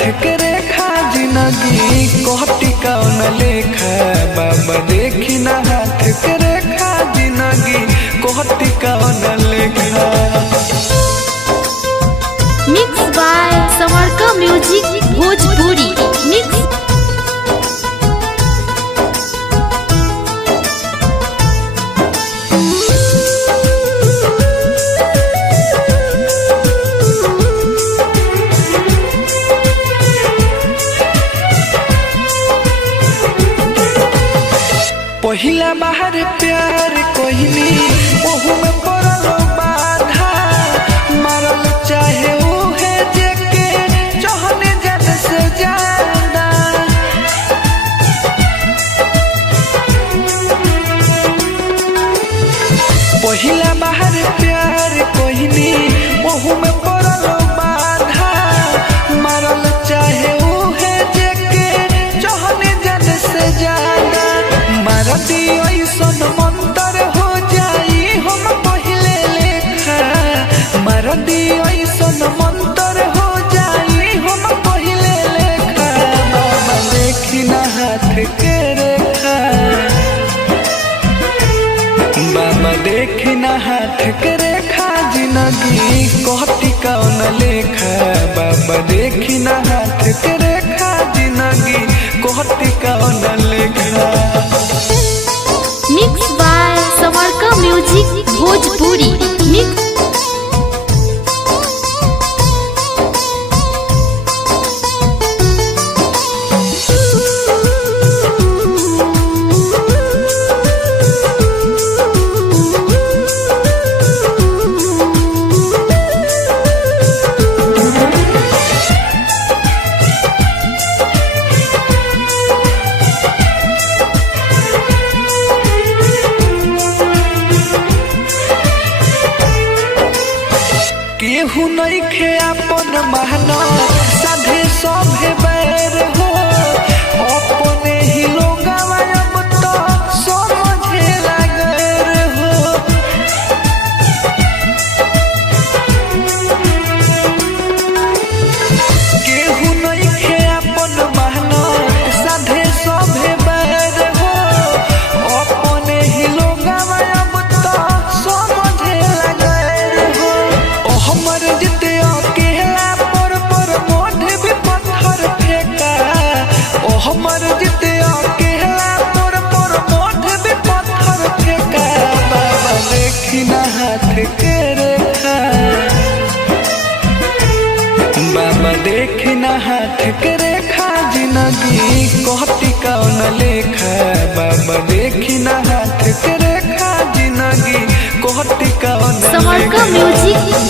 के रेखा जिंदगी कोहटी कौन लेखा बाबा देखी ना हाथ के रेखा जिंदगी कोहटी कौन लेखा। मिक्स बाय समरका म्यूजिक भोजपुरी मिक्स। पहिला बाहर प्यार कोहिनी ओहू में पड़ल बाधा मारल चाहे उहे जेके चाहने जद से ज्यादा। पहिला बाहर प्यार कोहिनी ओहू में पड़ल बाधा मारल चाहे उहे जेके चाहने जद से ज्यादा। मारती ऐसन मंतर हो जाई हम पहले लेखा मारती ऐसन मंतर हो जाई हम पहले लेखा। बाबा देखी ना हाथ के रेखा बाबा देखी ना हाथ के रेखा जिंदगी कोहटी कौन लेखा बाबा देखी ना हाथ के रेखा जिंदगी कोहटी कौन लेखा। मिक्स बाय समरका म्यूजिक भोजपुरी मिक्स। केहू नइखे अपन महना साधे सभे बैर हो अपने ही लोगवा अब तो समझे लागैर हो। केहू नइखे अपन महना साधे सभे बैर हो अपने ही लोगवा अब तो समझे लागैर हो। हमर जिते अकेला पर मोढ़ भी पत्थर फेंका ओ हमर जिते अकेला पर मोढ़ भी पत्थर फेंका। बाबा देखी ना हाथ के रेखा बाबा देखी ना हाथ के रेखा जिंदगी कोहटी कौन लेखा बाबा देखी ना हाथ के रेखा जिंदगी कोहटी कौन। समरका म्यूजिक